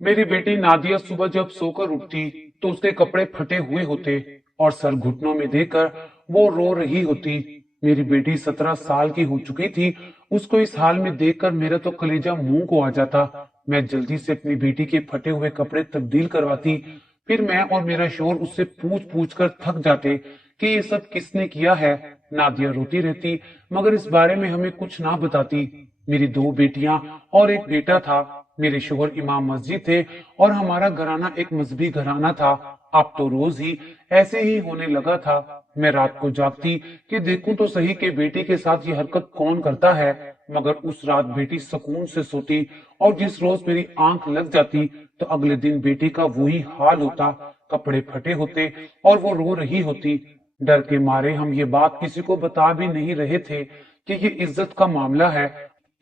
मेरी बेटी नादिया सुबह जब सोकर उठती तो उसके कपड़े फटे हुए होते और सर घुटनों में देकर वो रो रही होती। मेरी बेटी 17 साल की हो चुकी थी। उसको इस हाल में देखकर मेरा तो कलेजा मुंह को आ जाता। मैं जल्दी से अपनी बेटी के फटे हुए कपड़े तब्दील करवाती। फिर मैं और मेरा शोहर उससे पूछ पूछ कर थक जाते कि ये सब किसने किया है। नादिया रोती रहती मगर इस बारे में हमें कुछ ना बताती। मेरी 2 बेटियां और एक बेटा था। मेरे शोहर इमाम मस्जिद थे और हमारा घराना एक मजहबी घराना था। अब तो रोज ही ऐसे ही होने लगा था। मैं रात को जागती कि देखूं तो सही कि बेटी के साथ ये हरकत कौन करता है। मगर उस रात बेटी सुकून से सोती और जिस रोज मेरी आंख लग जाती तो अगले दिन बेटी का वही हाल होता। कपड़े फटे होते और वो रो रही होती। डर के मारे हम ये बात किसी को बता भी नहीं रहे थे कि ये इज्जत का मामला है।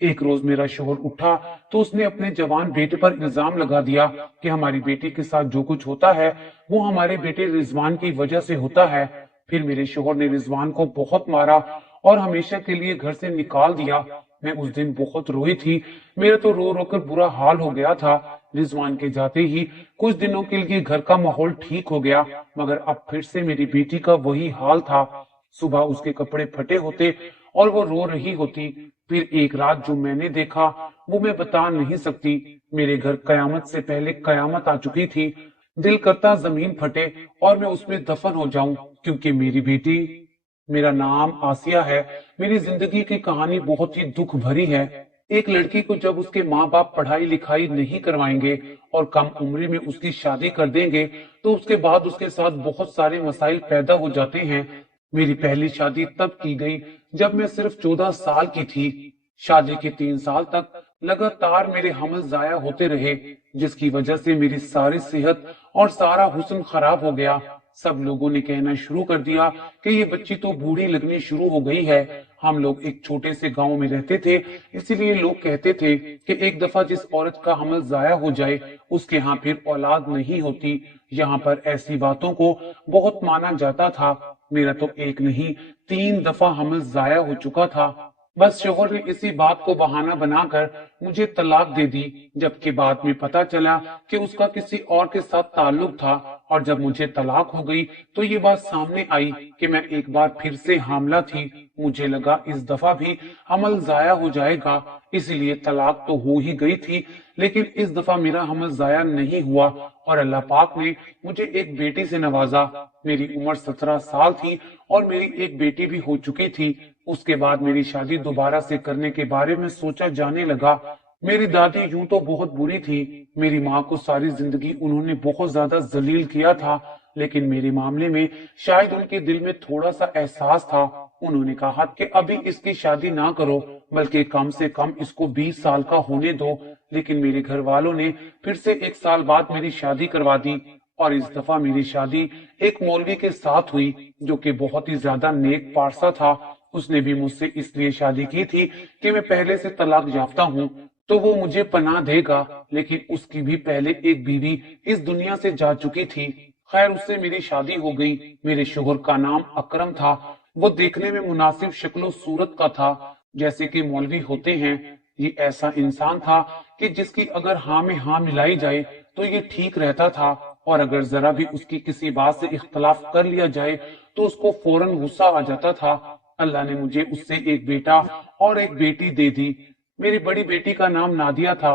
एक रोज मेरा शोहर उठा तो उसने अपने जवान बेटे पर इल्जाम लगा दिया कि हमारी बेटी के साथ जो कुछ होता है वो हमारे बेटे रिजवान की वजह से होता है। फिर मेरे शोहर ने रिजवान को बहुत मारा और हमेशा के लिए घर से निकाल दिया। मैं उस दिन बहुत रोई थी। मेरा तो रो रो कर बुरा हाल हो गया था। रिजवान के जाते ही कुछ दिनों के लिए घर का माहौल ठीक हो गया मगर अब फिर से मेरी बेटी का वही हाल था। सुबह उसके कपड़े फटे होते और वो रो रही होती। फिर एक रात जो मैंने देखा वो मैं बता नहीं सकती। मेरे घर कयामत से पहले कयामत आ चुकी थी। दिल करता जमीन फटे और मैं उसमें दफन हो जाऊं क्योंकि मेरी बेटी, मेरा नाम आसिया है। मेरी जिंदगी की कहानी बहुत ही दुख भरी है। एक लड़की को जब उसके माँ बाप पढ़ाई लिखाई नहीं करवाएंगे और कम उम्र में उसकी शादी कर देंगे तो उसके बाद उसके साथ बहुत सारे मसाइल पैदा हो जाते हैं। मेरी पहली शादी तब की गई जब मैं सिर्फ 14 साल की थी। शादी के 3 साल तक लगातार मेरे हमल जाया होते रहे जिसकी वजह से मेरी सारी सेहत और सारा हुस्न खराब हो गया। सब लोगों ने कहना शुरू कर दिया कि ये बच्ची तो बूढ़ी लगनी शुरू हो गई है। हम लोग एक छोटे से गांव में रहते थे, इसीलिए लोग कहते थे कि एक दफा जिस औरत का हमल जाया हो जाए उसके यहाँ फिर औलाद नहीं होती। यहाँ पर ऐसी बातों को बहुत माना जाता था। मेरा तो एक नहीं 3 दफा हमल जाया हो चुका था। बस शोहर ने इसी बात को बहाना बनाकर मुझे तलाक दे दी। जबकि बाद में पता चला कि उसका किसी और के साथ ताल्लुक था। और जब मुझे तलाक हो गई तो ये बात सामने आई कि मैं एक बार फिर से हामला थी। मुझे लगा इस दफा भी हमल जाया हो जाएगा, इसलिए तलाक तो हो ही गई थी। लेकिन इस दफा मेरा हमल जाया नहीं हुआ और अल्लाह पाक ने मुझे एक बेटी से नवाजा। मेरी उम्र 17 साल थी और मेरी एक बेटी भी हो चुकी थी। उसके बाद मेरी शादी दोबारा से करने के बारे में सोचा जाने लगा। मेरी दादी यूं तो बहुत बुरी थी। मेरी माँ को सारी जिंदगी उन्होंने बहुत ज्यादा जलील किया था, लेकिन मेरे मामले में शायद उनके दिल में थोड़ा सा एहसास था। उन्होंने कहा कि अभी इसकी शादी ना करो, बल्कि कम से कम इसको 20 साल का होने दो। लेकिन मेरे घर वालों ने फिर से 1 साल बाद मेरी शादी करवा दी और इस दफा मेरी शादी एक मौलवी के साथ हुई जो कि बहुत ही ज्यादा नेक पारसा था। उसने भी मुझसे इसलिए शादी की थी कि मैं पहले से तलाक याफ्ता हूँ तो वो मुझे पनाह देगा। लेकिन उसकी भी पहले एक बीवी इस दुनिया से जा चुकी थी। खैर उससे मेरी शादी हो गई। मेरे शोहर का नाम अकरम था। वो देखने में मुनासिब शक्लो सूरत का था जैसे कि मौलवी होते हैं। ये ऐसा इंसान था कि जिसकी अगर हाँ में हाँ मिलाई जाए तो ये ठीक रहता था और अगर जरा भी उसकी किसी बात से इख्तलाफ कर लिया जाए तो उसको फौरन गुस्सा आ जाता था। अल्लाह ने मुझे उससे एक बेटा और एक बेटी दे दी। मेरी बड़ी बेटी का नाम नादिया था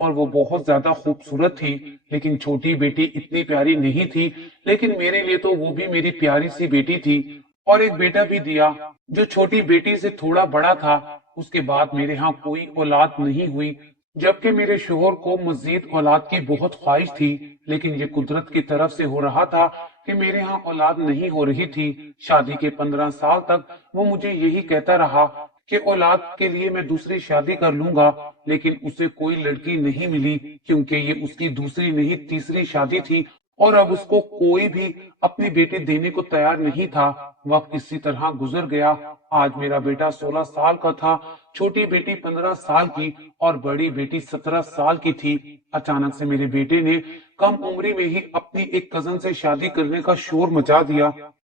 और वो बहुत ज्यादा खूबसूरत थी। लेकिन छोटी बेटी इतनी प्यारी नहीं थी, लेकिन मेरे लिए तो वो भी मेरी प्यारी सी बेटी थी। और एक बेटा भी दिया जो छोटी बेटी से थोड़ा बड़ा था। उसके बाद मेरे यहाँ कोई औलाद नहीं हुई, जबकि मेरे शोहर को मजीद औलाद की बहुत ख्वाहिश थी। लेकिन ये कुदरत की तरफ से हो रहा था कि मेरे यहाँ औलाद नहीं हो रही थी। शादी के 15 साल तक वो मुझे यही कहता रहा कि औलाद के लिए मैं दूसरी शादी कर लूंगा। लेकिन उसे कोई लड़की नहीं मिली क्योंकि ये उसकी दूसरी नहीं तीसरी शादी थी और अब उसको कोई भी अपनी बेटी देने को तैयार नहीं था। वक्त इसी तरह गुजर गया। आज मेरा बेटा 16 साल का था, छोटी बेटी 15 साल की और बड़ी बेटी 17 साल की थी। अचानक से मेरे बेटे ने कम उम्र में ही अपनी एक कजन से शादी करने का शोर मचा दिया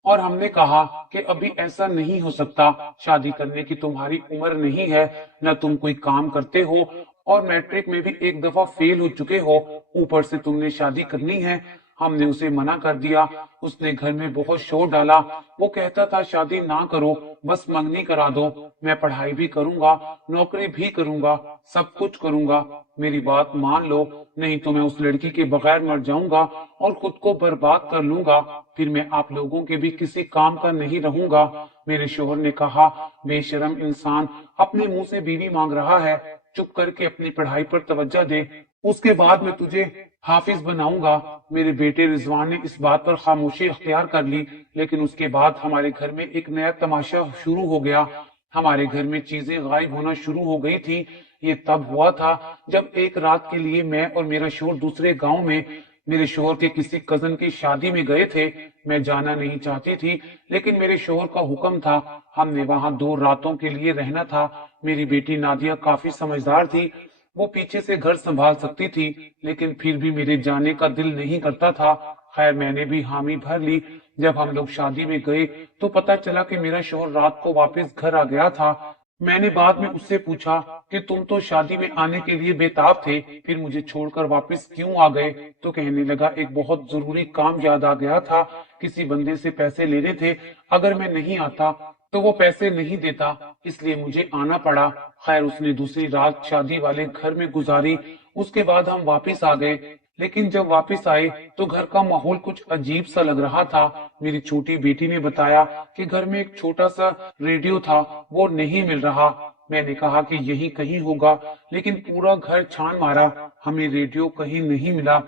और हमने कहा कि अभी ऐसा नहीं हो सकता। शादी करने की तुम्हारी उम्र नहीं है, न तुम कोई काम करते हो और मैट्रिक में भी एक दफा फेल हो चुके हो ऊपर से तुमने शादी करनी है। हमने उसे मना कर दिया। उसने घर में बहुत शोर डाला। वो कहता था शादी ना करो, बस मंगनी करा दो। मैं पढ़ाई भी करूंगा, नौकरी भी करूंगा, सब कुछ करूंगा। मेरी बात मान लो, नहीं तो मैं उस लड़की के बगैर मर जाऊंगा और खुद को बर्बाद कर लूंगा। फिर मैं आप लोगों के भी किसी काम का नहीं रहूंगा। मेरे शोहर ने कहा, बेशरम इंसान, अपने मुंह से बीवी मांग रहा है, चुप करके अपनी पढ़ाई पर तवज्जो दे, उसके बाद मैं तुझे हाफिज बनाऊंगा। मेरे बेटे रिजवान ने इस बात पर खामोशी अख्तियार कर ली। लेकिन उसके बाद हमारे घर में एक नया तमाशा शुरू हो गया। हमारे घर में चीजें गायब होना शुरू हो गई थी। ये तब हुआ था जब एक रात के लिए मैं और मेरा शोहर दूसरे गांव में मेरे शोहर के किसी कजन की शादी में गए थे। मैं जाना नहीं चाहती थी, लेकिन मेरे शोहर का हुक्म था। हमने वहां 2 रातों के लिए रहना था। मेरी बेटी नादिया काफी समझदार थी। वो पीछे से घर संभाल सकती थी, लेकिन फिर भी मेरे जाने का दिल नहीं करता था। खैर, मैंने भी हामी भर ली। जब हम लोग शादी में गए तो पता चला कि मेरा शोहर रात को वापस घर आ गया था। मैंने बाद में उससे पूछा कि तुम तो शादी में आने के लिए बेताब थे, फिर मुझे छोड़कर वापस क्यों आ गए? तो कहने लगा, एक बहुत जरूरी काम याद आ गया था। किसी बंदे से पैसे लेने थे। अगर मैं नहीं आता तो वो पैसे नहीं देता, इसलिए मुझे आना पड़ा। खैर, उसने दूसरी रात शादी वाले घर में गुजारी। उसके बाद हम वापस आ गए। लेकिन जब वापस आए तो घर का माहौल कुछ अजीब सा लग रहा था। मेरी छोटी बेटी ने बताया कि घर में एक छोटा सा रेडियो था, वो नहीं मिल रहा। मैंने कहा कि यही कहीं होगा, लेकिन पूरा घर छान मारा, हमें रेडियो कहीं नहीं मिला।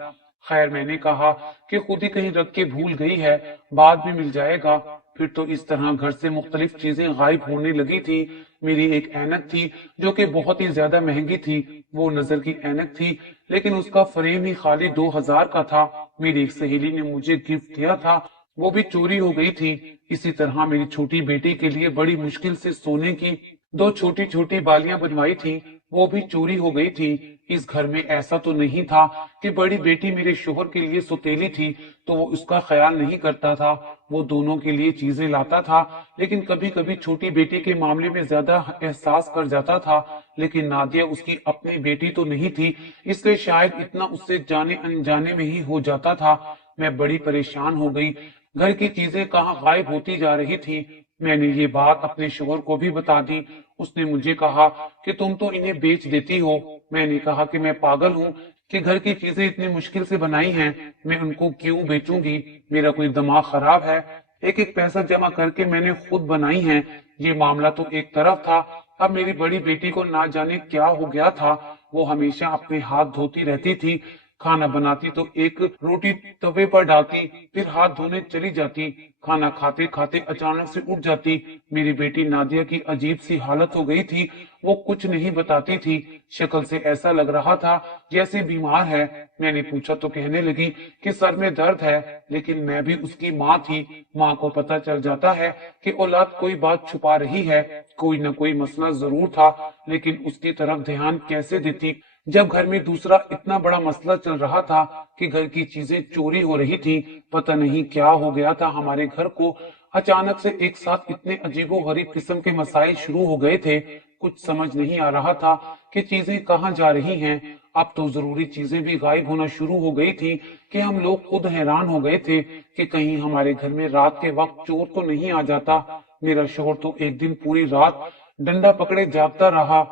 खैर, मैंने कहा कि खुद ही कहीं रख के भूल गई है, बाद में मिल जाएगा। फिर तो इस तरह घर से मुख्तलिफ चीजें गायब होने लगी थी। मेरी एक ऐनक थी जो कि बहुत ही ज्यादा महंगी थी। वो नजर की ऐनक थी, लेकिन उसका फ्रेम ही खाली 2000 का था। मेरी एक सहेली ने मुझे गिफ्ट दिया था, वो भी चोरी हो गई थी। इसी तरह मेरी छोटी बेटी के लिए बड़ी मुश्किल से सोने की 2 छोटी छोटी बालियां बनवाई थी, वो भी चोरी हो गई थी। इस घर में ऐसा तो नहीं था कि बड़ी बेटी मेरे शोहर के लिए सौतेली थी तो वो उसका ख्याल नहीं करता था। वो दोनों के लिए चीजें लाता था, लेकिन कभी कभी छोटी बेटी के मामले में ज्यादा एहसास कर जाता था। लेकिन नादिया उसकी अपनी बेटी तो नहीं थी, इसलिए शायद इतना उससे जाने अनजाने में ही हो जाता था। मैं बड़ी परेशान हो गई। घर की चीजें कहाँ गायब होती जा रही थी। मैंने ये बात अपने शोहर को भी बता दी। उसने मुझे कहा कि तुम तो इन्हें बेच देती हो। मैंने कहा कि मैं पागल हूँ कि घर की चीजें इतनी मुश्किल से बनाई हैं, मैं उनको क्यों बेचूंगी? मेरा कोई दिमाग खराब है? एक एक पैसा जमा करके मैंने खुद बनाई हैं। ये मामला तो एक तरफ था, अब मेरी बड़ी बेटी को ना जाने क्या हो गया था। वो हमेशा अपने हाथ धोती रहती थी। खाना बनाती तो एक रोटी तवे पर डालती, फिर हाथ धोने चली जाती। खाना खाते खाते अचानक से उठ जाती। मेरी बेटी नादिया की अजीब सी हालत हो गई थी। वो कुछ नहीं बताती थी। शक्ल से ऐसा लग रहा था जैसे बीमार है। मैंने पूछा तो कहने लगी कि सर में दर्द है। लेकिन मैं भी उसकी माँ थी। माँ को पता चल जाता है कि औलाद कोई बात छुपा रही है। कोई न कोई मसला जरूर था, लेकिन उसकी तरफ ध्यान कैसे देती जब घर में दूसरा इतना बड़ा मसला चल रहा था कि घर की चीजें चोरी हो रही थी। पता नहीं क्या हो गया था हमारे घर को। अचानक से एक साथ इतने अजीबो गरीब किस्म के मसाइल शुरू हो गए थे। कुछ समझ नहीं आ रहा था कि चीजें कहाँ जा रही हैं। अब तो जरूरी चीजें भी गायब होना शुरू हो गई थी कि हम लोग खुद हैरान हो गए थे कि कहीं हमारे घर में रात के वक्त चोर तो नहीं आ जाता। मेरा शोहर तो एक दिन पूरी रात डंडा पकड़े जागता रहा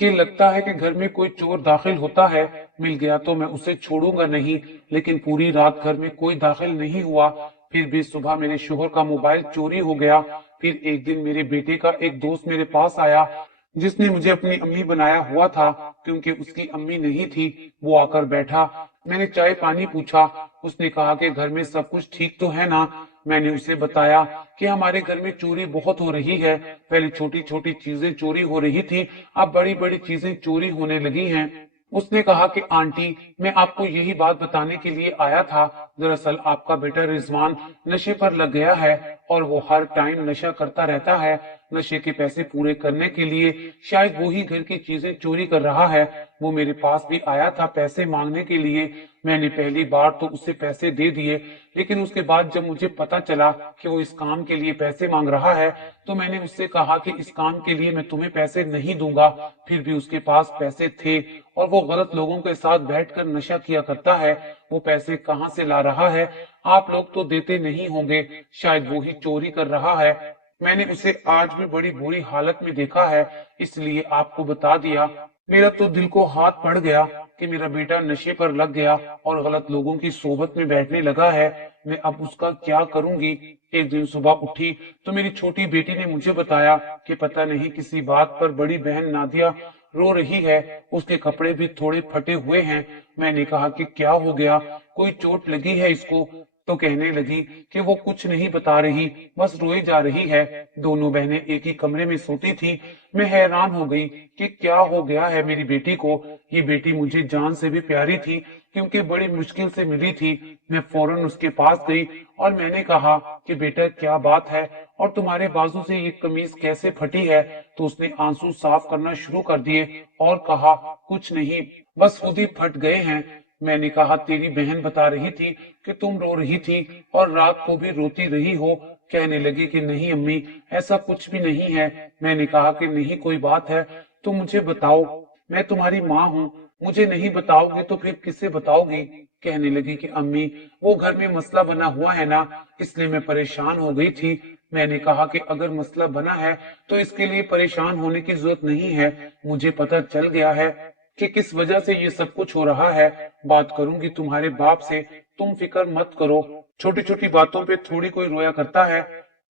कि लगता है कि घर में कोई चोर दाखिल होता है, मिल गया तो मैं उसे छोड़ूंगा नहीं। लेकिन पूरी रात घर में कोई दाखिल नहीं हुआ। फिर भी सुबह मेरे शोहर का मोबाइल चोरी हो गया। फिर एक दिन मेरे बेटे का एक दोस्त मेरे पास आया, जिसने मुझे अपनी अम्मी बनाया हुआ था क्योंकि उसकी अम्मी नहीं थी। वो आकर बैठा। मैंने चाय पानी पूछा। उसने कहा कि घर में सब कुछ ठीक तो है ना? मैंने उसे बताया कि हमारे घर में चोरी बहुत हो रही है। पहले छोटी छोटी चीजें चोरी हो रही थी, अब बड़ी बड़ी चीजें चोरी होने लगी हैं। उसने कहा कि आंटी, मैं आपको यही बात बताने के लिए आया था। दरअसल आपका बेटा रिजवान नशे पर लग गया है और वो हर टाइम नशा करता रहता है। नशे के पैसे पूरे करने के लिए। शायद वो ही घर की चीजें चोरी कर रहा है। वो मेरे पास भी आया था पैसे मांगने के लिए। मैंने पहली बार तो उसे पैसे दे दिए, लेकिन उसके बाद जब मुझे पता चला कि वो इस काम के लिए पैसे मांग रहा है, तो मैंने उससे कहा कि इस काम के लिए मैं तुम्हें पैसे नहीं दूंगा। फिर भी उसके पास पैसे थे और वो गलत लोगों के साथ बैठकर नशा किया करता है। वो पैसे कहाँ से ला रहा है? आप लोग तो देते नहीं होंगे, शायद वो ही चोरी कर रहा है। मैंने उसे आज भी बड़ी बुरी हालत में देखा है, इसलिए आपको बता दिया। मेरा तो दिल को हाथ पड़ गया कि मेरा बेटा नशे पर लग गया और गलत लोगों की सोबत में बैठने लगा है। मैं अब उसका क्या करूंगी? एक दिन सुबह उठी तो मेरी छोटी बेटी ने मुझे बताया कि पता नहीं किसी बात पर बड़ी बहन नादिया रो रही है। उसके कपड़े भी थोड़े फटे हुए हैं। मैंने कहा कि क्या हो गया, कोई चोट लगी है इसको? तो कहने लगी कि वो कुछ नहीं बता रही, बस रोए जा रही है। दोनों बहनें एक ही कमरे में सोती थी। मैं हैरान हो गई कि क्या हो गया है मेरी बेटी को। ये बेटी मुझे जान से भी प्यारी थी, क्योंकि बड़ी मुश्किल से मिली थी। मैं फौरन उसके पास गई और मैंने कहा कि बेटा क्या बात है और तुम्हारे बाजू से ये कमीज कैसे फटी है? तो उसने आंसू साफ करना शुरू कर दिए और कहा कुछ नहीं, बस खुद ही फट गए हैं। मैंने कहा तेरी बहन बता रही थी कि तुम रो रही थी और रात को भी रोती रही हो। कहने लगी कि नहीं अम्मी, ऐसा कुछ भी नहीं है। मैंने कहा कि नहीं कोई बात है तो मुझे बताओ, मैं तुम्हारी माँ हूँ। मुझे नहीं बताओगे तो फिर किसे बताओगी? कहने लगी कि अम्मी, वो घर में मसला बना हुआ है ना, इसलिए मैं परेशान हो गई थी। मैंने कहा कि अगर मसला बना है तो इसके लिए परेशान होने की जरूरत नहीं है। मुझे पता चल गया है कि किस वजह से ये सब कुछ हो रहा है। बात करूंगी तुम्हारे बाप से, तुम फिक्र मत करो। छोटी छोटी बातों पे थोड़ी कोई रोया करता है,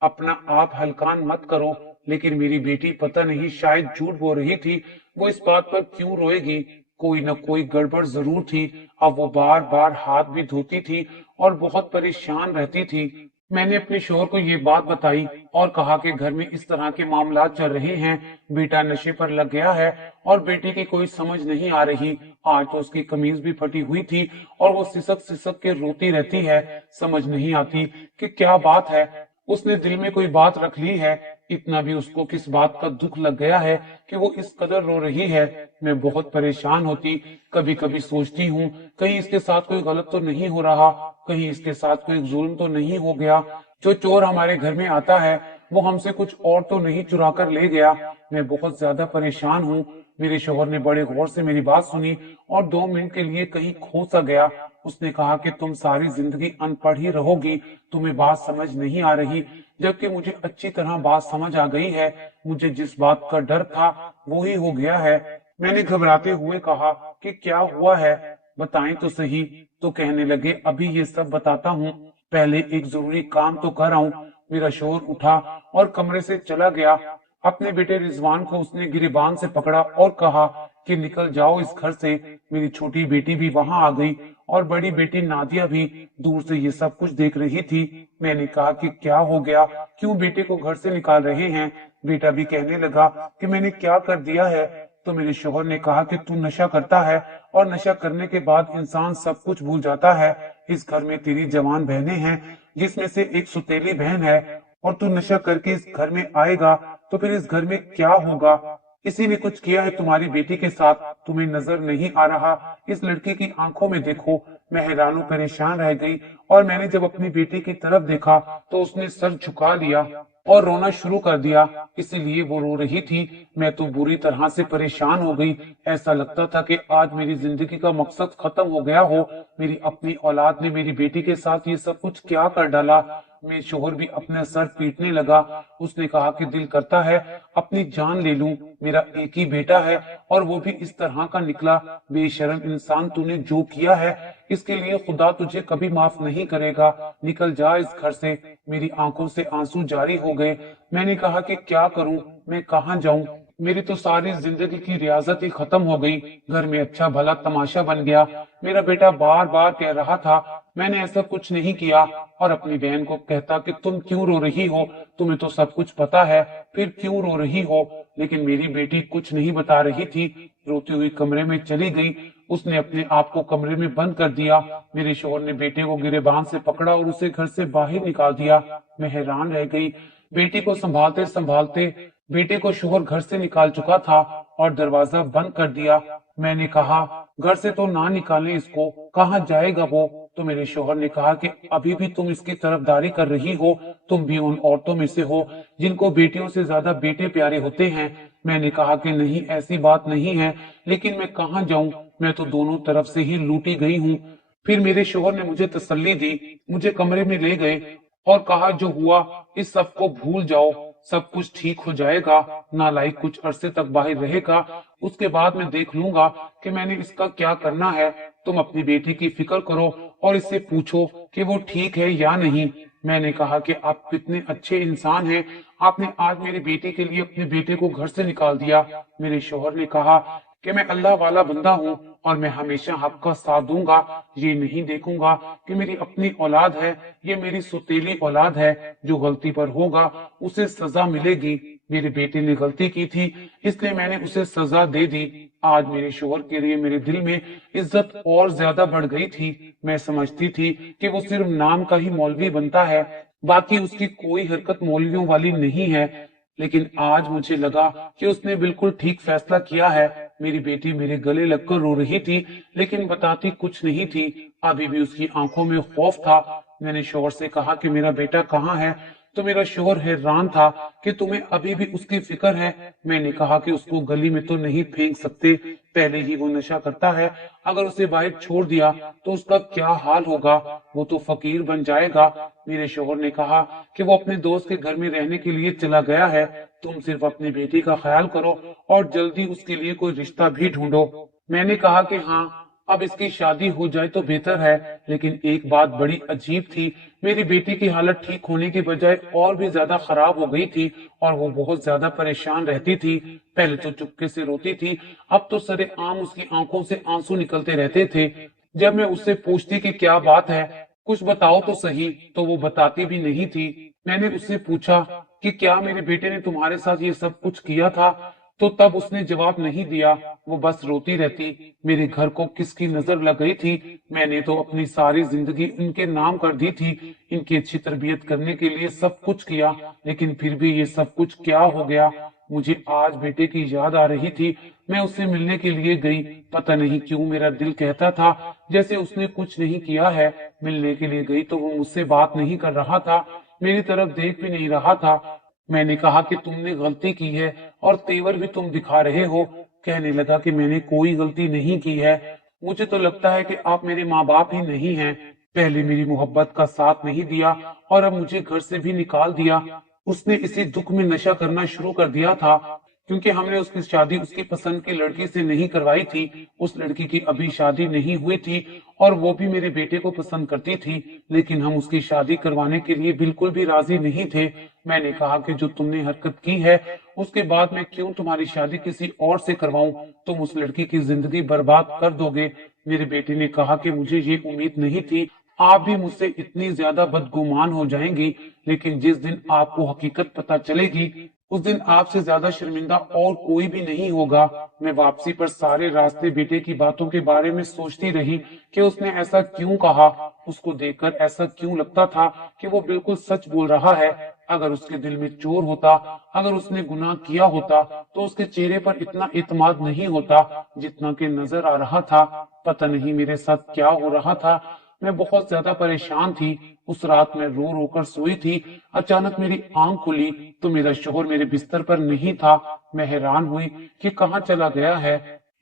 अपना आप हलकान मत करो। लेकिन मेरी बेटी पता नहीं शायद झूठ बोल रही थी। वो इस बात पर क्यों रोएगी? कोई न कोई गड़बड़ जरूर थी। अब वो बार बार हाथ भी धोती थी और बहुत परेशान रहती थी। मैंने अपने शोहर को ये बात बताई और कहा कि घर में इस तरह के मामला चल रहे हैं। बेटा नशे पर लग गया है और बेटी की कोई समझ नहीं आ रही। आज तो उसकी कमीज भी फटी हुई थी और वो सिसक सिसक के रोती रहती है। समझ नहीं आती कि क्या बात है। उसने दिल में कोई बात रख ली है। इतना भी उसको किस बात का दुख लग गया है कि वो इस कदर रो रही है। मैं बहुत परेशान होती, कभी कभी सोचती हूँ कहीं इसके साथ कोई गलत तो नहीं हो रहा, कहीं इसके साथ कोई जुल्म तो नहीं हो गया। जो चोर हमारे घर में आता है वो हमसे कुछ और तो नहीं चुरा कर ले गया। मैं बहुत ज्यादा परेशान हूँ। मेरे शोहर ने बड़े गौर से मेरी बात सुनी और 2 मिनट के लिए कहीं खो सा गया। उसने कहा कि तुम सारी जिंदगी अनपढ़ ही रहोगी, तुम्हें बात समझ नहीं आ रही। जबकि मुझे अच्छी तरह बात समझ आ गई है। मुझे जिस बात का डर था वो ही हो गया है। मैंने घबराते हुए कहा कि क्या हुआ है, बताएं तो सही। तो कहने लगे अभी ये सब बताता हूँ, पहले एक जरूरी काम तो कर आऊं। मेरा शोर उठा और कमरे से चला गया। अपने बेटे रिजवान को उसने गिरेबान से पकड़ा और कहा कि निकल जाओ इस घर से। मेरी छोटी बेटी भी वहां आ गई और बड़ी बेटी नादिया भी दूर से ये सब कुछ देख रही थी। मैंने कहा कि क्या हो गया, क्यों बेटे को घर से निकाल रहे हैं? बेटा भी कहने लगा कि मैंने क्या कर दिया है? तो मेरे शोहर ने कहा कि तू नशा करता है और नशा करने के बाद इंसान सब कुछ भूल जाता है। इस घर में तेरी जवान बहनें हैं, जिसमें से एक सुतेली बहन है, और तू नशा करके इस घर में आएगा तो फिर इस घर में क्या होगा? इसी ने कुछ किया है तुम्हारी बेटी के साथ, तुम्हें नजर नहीं आ रहा? इस लड़की की आंखों में देखो। मैं हैरान परेशान रह गई और मैंने जब अपनी बेटी की तरफ देखा तो उसने सर झुका लिया और रोना शुरू कर दिया। इसीलिए वो रो रही थी। मैं तो बुरी तरह से परेशान हो गई। ऐसा लगता था कि आज मेरी जिंदगी का मकसद खत्म हो गया हो। मेरी अपनी औलाद ने मेरी बेटी के साथ ये सब कुछ क्या कर डाला। मेरे शोहर भी अपना सर पीटने लगा। उसने कहा कि दिल करता है अपनी जान ले लूं, मेरा एक ही बेटा है और वो भी इस तरह का निकला। बेशर्म इंसान, तूने जो किया है इसके लिए खुदा तुझे कभी माफ नहीं करेगा। निकल जा इस घर से। मेरी आंखों से आंसू जारी हो गए। मैंने कहा कि क्या करूं, मैं कहां जाऊं? मेरी तो सारी जिंदगी की रियाजत ही खत्म हो गई। घर में अच्छा भला तमाशा बन गया। मेरा बेटा बार बार कह रहा था मैंने ऐसा कुछ नहीं किया, और अपनी बहन को कहता कि तुम क्यों रो रही हो, तुम्हें तो सब कुछ पता है, फिर क्यों रो रही हो? लेकिन मेरी बेटी कुछ नहीं बता रही थी। रोती हुई कमरे में चली गई। उसने अपने आप को कमरे में बंद कर दिया। मेरे शोहर ने बेटे को गिरेबान से पकड़ा और उसे घर से बाहर निकाल दिया। मैं हैरान रह गई। बेटी को संभालते संभालते बेटे को शोहर घर से निकाल चुका था और दरवाजा बंद कर दिया। मैंने कहा, घर से तो ना निकालें इसको, कहाँ जाएगा वो? तो मेरे शोहर ने कहा कि अभी भी तुम इसकी तरफदारी कर रही हो, तुम भी उन औरतों में से हो जिनको बेटियों से ज्यादा बेटे प्यारे होते हैं। मैंने कहा कि नहीं, ऐसी बात नहीं है, लेकिन मैं कहाँ जाऊं, मैं तो दोनों तरफ से ही लूटी गई हूँ। फिर मेरे शोहर ने मुझे तसल्ली दी, मुझे कमरे में ले गए और कहा, जो हुआ इस सब को भूल जाओ, सब कुछ ठीक हो जाएगा। नालायक कुछ अरसे तक बाहर रहेगा, उसके बाद मैं देख लूंगा कि मैंने इसका क्या करना है। तुम अपनी बेटी की फिक्र करो और इससे पूछो कि वो ठीक है या नहीं। मैंने कहा कि आप कितने अच्छे इंसान हैं, आपने आज मेरी बेटी के लिए अपने बेटे को घर से निकाल दिया। मेरे शोहर ने कहा कि मैं अल्लाह वाला बंदा हूँ और मैं हमेशा आपका साथ दूंगा। ये नहीं देखूंगा कि मेरी अपनी औलाद है, ये मेरी सुतीली औलाद है। जो गलती पर होगा उसे सजा मिलेगी। मेरे बेटे ने गलती की थी, इसलिए मैंने उसे सजा दे दी। आज मेरे शोहर के लिए मेरे दिल में इज्जत और ज्यादा बढ़ गई थी। मैं समझती थी कि वो सिर्फ नाम का ही मौलवी बनता है, बाकी उसकी कोई हरकत मौलवियों वाली नहीं है। लेकिन आज मुझे लगा कि उसने बिल्कुल ठीक फैसला किया है। मेरी बेटी मेरे गले लगकर रो रही थी, लेकिन बताती कुछ नहीं थी। अभी भी उसकी आंखों में खौफ था। मैंने शोहर से कहा कि मेरा बेटा कहाँ है, तो मेरा शोहर हैरान था कि तुम्हें अभी भी उसकी फिक्र है। मैंने कहा कि उसको गली में तो नहीं फेंक सकते, पहले ही वो नशा करता है, अगर उसे बाहर छोड़ दिया तो उसका क्या हाल होगा, वो तो फकीर बन जाएगा। मेरे शोहर ने कहा कि वो अपने दोस्त के घर में रहने के लिए चला गया है, तुम सिर्फ अपनी बेटी का ख्याल करो और जल्दी उसके लिए कोई रिश्ता भी ढूंढो। मैंने कहा कि हाँ, अब इसकी शादी हो जाए तो बेहतर है। लेकिन एक बात बड़ी अजीब थी, मेरी बेटी की हालत ठीक होने के बजाय और भी ज्यादा खराब हो गई थी और वो बहुत ज्यादा परेशान रहती थी। पहले तो चुपके से रोती थी, अब तो सरेआम उसकी आंखों से आंसू निकलते रहते थे। जब मैं उससे पूछती कि क्या बात है, कुछ बताओ तो सही, तो वो बताती भी नहीं थी। मैंने उससे पूछा कि क्या मेरे बेटे ने तुम्हारे साथ ये सब कुछ किया था, तो तब उसने जवाब नहीं दिया, वो बस रोती रहती। मेरे घर को किसकी नजर लग गई थी, मैंने तो अपनी सारी जिंदगी इनके नाम कर दी थी, इनकी अच्छी तरबियत करने के लिए सब कुछ किया, लेकिन फिर भी ये सब कुछ क्या हो गया। मुझे आज बेटे की याद आ रही थी, मैं उससे मिलने के लिए गई। पता नहीं क्यों मेरा दिल कहता था जैसे उसने कुछ नहीं किया है। मिलने के लिए गई तो वो मुझसे बात नहीं कर रहा था, मेरी तरफ देख भी नहीं रहा था। मैंने कहा कि तुमने गलती की है और तेवर भी तुम दिखा रहे हो। कहने लगा कि मैंने कोई गलती नहीं की है, मुझे तो लगता है कि आप मेरे माँ बाप ही नहीं हैं। पहले मेरी मोहब्बत का साथ नहीं दिया और अब मुझे घर से भी निकाल दिया। उसने इसी दुख में नशा करना शुरू कर दिया था, क्योंकि हमने उसकी शादी उसकी पसंद की लड़की से नहीं करवाई थी। उस लड़की की अभी शादी नहीं हुई थी और वो भी मेरे बेटे को पसंद करती थी, लेकिन हम उसकी शादी करवाने के लिए बिल्कुल भी राजी नहीं थे। मैंने कहा कि जो तुमने हरकत की है उसके बाद मैं क्यों तुम्हारी शादी किसी और से करवाऊं, तुम उस लड़की की जिंदगी बर्बाद कर दोगे। मेरे बेटे ने कहा कि मुझे ये उम्मीद नहीं थी आप भी मुझसे इतनी ज्यादा बदगुमान हो जाएंगी, लेकिन जिस दिन आपको हकीकत पता चलेगी उस दिन आपसे ज्यादा शर्मिंदा और कोई भी नहीं होगा। मैं वापसी पर सारे रास्ते बेटे की बातों के बारे में सोचती रही कि उसने ऐसा क्यों कहा, उसको देखकर ऐसा क्यों लगता था कि वो बिल्कुल सच बोल रहा है। अगर उसके दिल में चोर होता, अगर उसने गुनाह किया होता, तो उसके चेहरे पर इतना इत्मीनान नहीं होता जितना कि नजर आ रहा था। पता नहीं मेरे साथ क्या हो रहा था, मैं बहुत ज्यादा परेशान थी। उस रात मैं रो रो कर सोई थी। अचानक मेरी आंख खुली तो मेरा शोहर मेरे बिस्तर पर नहीं था। मैं हैरान हुई कि कहाँ चला गया है।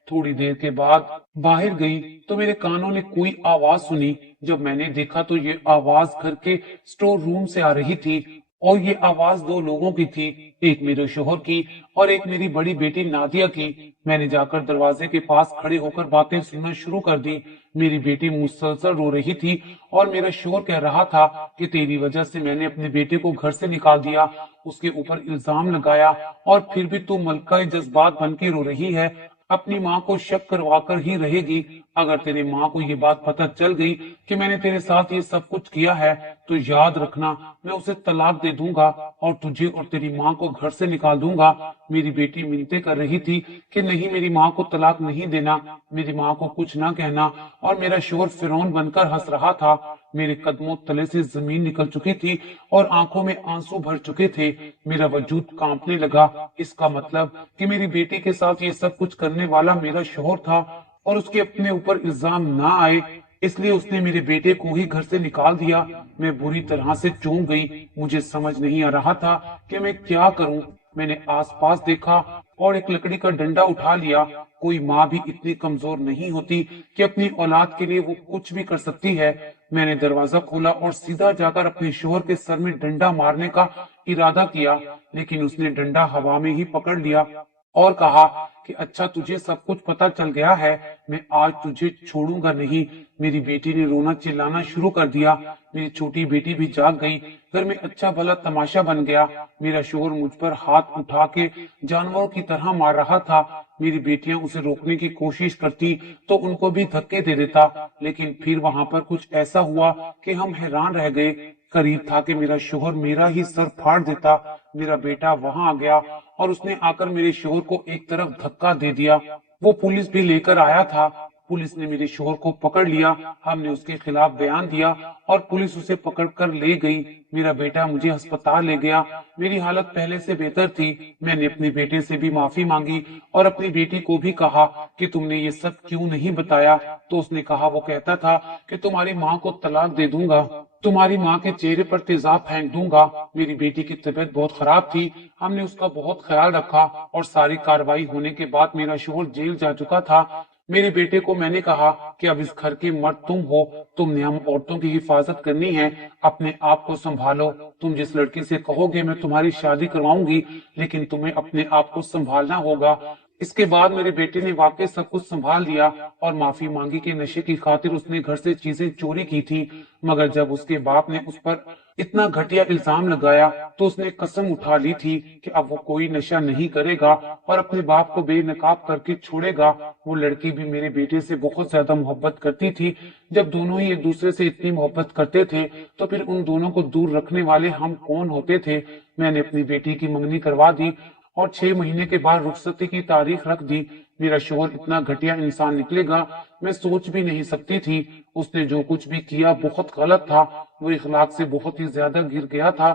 थोड़ी देर के बाद बाहर गई तो मेरे कानों ने कोई आवाज सुनी। जब मैंने देखा तो ये आवाज घर के स्टोर रूम से आ रही थी और ये आवाज दो लोगों की थी, एक मेरे शोहर की और एक मेरी बड़ी बेटी नादिया की। मैंने जाकर दरवाजे के पास खड़े होकर बातें सुनना शुरू कर दी। मेरी बेटी मुसलसल रो रही थी और मेरा शोहर कह रहा था कि तेरी वजह से मैंने अपने बेटे को घर से निकाल दिया, उसके ऊपर इल्जाम लगाया और फिर भी तू मलका जज्बात बन के रो रही है, अपनी माँ को शक करवा कर ही रहेगी। अगर तेरी माँ को ये बात पता चल गई कि मैंने तेरे साथ ये सब कुछ किया है तो याद रखना मैं उसे तलाक दे दूंगा और तुझे और तेरी माँ को घर से निकाल दूंगा। मेरी बेटी मिन्नतें कर रही थी कि नहीं, मेरी माँ को तलाक नहीं देना, मेरी माँ को कुछ ना कहना, और मेरा शोहर फिरौन बनकर हंस रहा था। میرے قدموں تلے سے زمین نکل چکی تھی اور آنکھوں میں آنسو بھر چکے تھے۔ میرا وجود کانپنے لگا۔ اس کا مطلب کہ میری بیٹی کے ساتھ یہ سب کچھ کرنے والا میرا شوہر تھا اور اس کے اپنے اوپر الزام نہ آئے، اس لیے اس نے میرے بیٹے کو ہی گھر سے نکال دیا۔ میں بری طرح سے چونک گئی۔ مجھے سمجھ نہیں آ رہا تھا کہ میں کیا کروں۔ میں نے آس پاس دیکھا اور ایک لکڑی کا ڈنڈا اٹھا لیا۔ کوئی ماں بھی اتنی کمزور نہیں ہوتی کہ اپنی اولاد کے لیے وہ کچھ بھی کر سکتی ہے۔ میں نے دروازہ کھولا اور سیدھا جا کر اپنے شوہر کے سر میں ڈنڈا مارنے کا ارادہ کیا، لیکن اس نے ڈنڈا ہوا میں ہی پکڑ لیا اور کہا کہ اچھا تجھے سب کچھ پتا چل گیا ہے، میں آج تجھے چھوڑوں گا نہیں۔ میری بیٹی نے رونا چلانا شروع کر دیا۔ میری چھوٹی بیٹی بھی جاگ گئی۔ گھر میں اچھا بھلا تماشا بن گیا۔ میرا شوہر مجھ پر ہاتھ اٹھا کے جانوروں کی طرح مار رہا تھا۔ میری بیٹیاں اسے روکنے کی کوشش کرتی تو ان کو بھی دھکے دے دیتا، لیکن پھر وہاں پر کچھ ایسا ہوا کہ ہم حیران رہ گئے۔ قریب تھا کہ میرا شوہر میرا ہی سر پھاڑ دیتا۔ میرا بیٹا وہاں آ گیا اور اس نے آ کر میرے شوہر کو ایک طرف دھکا دے دیا۔ وہ پولیس بھی لے کر آیا تھا۔ پولیس نے میرے شوہر کو پکڑ لیا۔ ہم نے اس کے خلاف بیان دیا اور پولیس اسے پکڑ کر لے گئی۔ میرا بیٹا مجھے ہسپتال لے گیا۔ میری حالت پہلے سے بہتر تھی۔ میں نے اپنے بیٹے سے بھی معافی مانگی اور اپنی بیٹی کو بھی کہا کہ تم نے یہ سب کیوں نہیں بتایا؟ تو اس نے کہا وہ کہتا تھا کہ تمہاری ماں کو طلاق دے دوں گا، تمہاری ماں کے چہرے پر تیزاب پھینک دوں گا۔ میری بیٹی کی طبیعت بہت خراب تھی۔ ہم نے اس کا بہت خیال رکھا اور ساری کارروائی ہونے کے بعد میرا شوہر جیل جا چکا تھا۔ میرے بیٹے کو میں نے کہا کہ اب اس گھر کی مرد تم ہو، تم نے ہم عورتوں کی حفاظت کرنی ہے، اپنے آپ کو سنبھالو۔ تم جس لڑکی سے کہو گے میں تمہاری شادی کرواؤں گی، لیکن تمہیں اپنے آپ کو سنبھالنا ہوگا۔ اس کے بعد میرے بیٹے نے واقعی سب کچھ سنبھال لیا اور معافی مانگی کہ نشے کی خاطر اس نے گھر سے چیزیں چوری کی تھی، مگر جب اس کے باپ نے اس پر اتنا گھٹیا الزام لگایا تو اس نے قسم اٹھا لی تھی کہ اب وہ کوئی نشہ نہیں کرے گا اور اپنے باپ کو بے نقاب کر کے چھوڑے گا۔ وہ لڑکی بھی میرے بیٹے سے بہت زیادہ محبت کرتی تھی۔ جب دونوں ہی ایک دوسرے سے اتنی محبت کرتے تھے تو پھر ان دونوں کو دور رکھنے والے ہم کون ہوتے تھے؟ میں نے اپنی بیٹی کی منگنی کروا دی اور 6 مہینے کے بعد رخصتی کی تاریخ رکھ دی۔ میرا شوہر اتنا گھٹیا انسان نکلے گا میں سوچ بھی نہیں سکتی تھی۔ اس نے جو کچھ بھی کیا بہت غلط تھا، وہ اخلاق سے بہت ہی زیادہ گر گیا تھا۔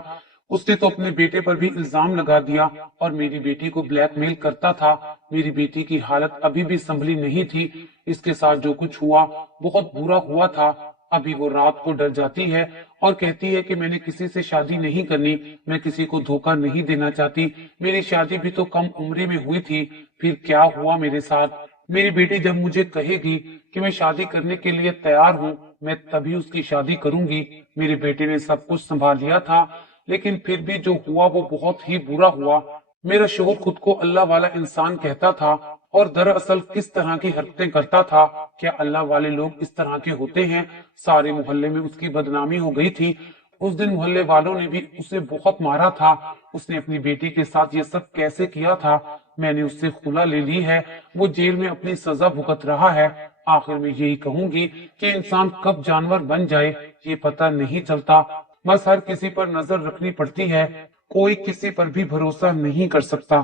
اس نے تو اپنے بیٹے پر بھی الزام لگا دیا اور میری بیٹی کو بلیک میل کرتا تھا۔ میری بیٹی کی حالت ابھی بھی سنبھلی نہیں تھی۔ اس کے ساتھ جو کچھ ہوا بہت برا ہوا تھا۔ ابھی وہ رات کو ڈر جاتی ہے اور کہتی ہے کہ میں نے کسی سے شادی نہیں کرنی، میں کسی کو دھوکہ نہیں دینا چاہتی، میری شادی بھی تو کم عمری میں ہوئی تھی۔ پھر کیا ہوا میرے ساتھ؟ میری بیٹی جب مجھے کہے گی کہ میں شادی کرنے کے لیے تیار ہوں، میں تبھی اس کی شادی کروں گی۔ میرے بیٹے نے سب کچھ سنبھال لیا تھا، لیکن پھر بھی جو ہوا وہ بہت ہی برا ہوا۔ میرا شوہر خود کو اللہ والا انسان کہتا تھا اور دراصل کس طرح کی حرکتیں کرتا تھا؟ کیا اللہ والے لوگ اس طرح کے ہوتے ہیں؟ سارے محلے میں اس کی بدنامی ہو گئی تھی۔ اس دن محلے والوں نے بھی اسے بہت مارا تھا۔ اس نے اپنی بیٹی کے ساتھ یہ سب کیسے کیا تھا؟ میں نے اس سے خلا لے لی ہے، وہ جیل میں اپنی سزا بھگت رہا ہے۔ آخر میں یہی کہوں گی کہ انسان کب جانور بن جائے یہ پتہ نہیں چلتا۔ بس ہر کسی پر نظر رکھنی پڑتی ہے، کوئی کسی پر بھی بھروسہ نہیں کر سکتا۔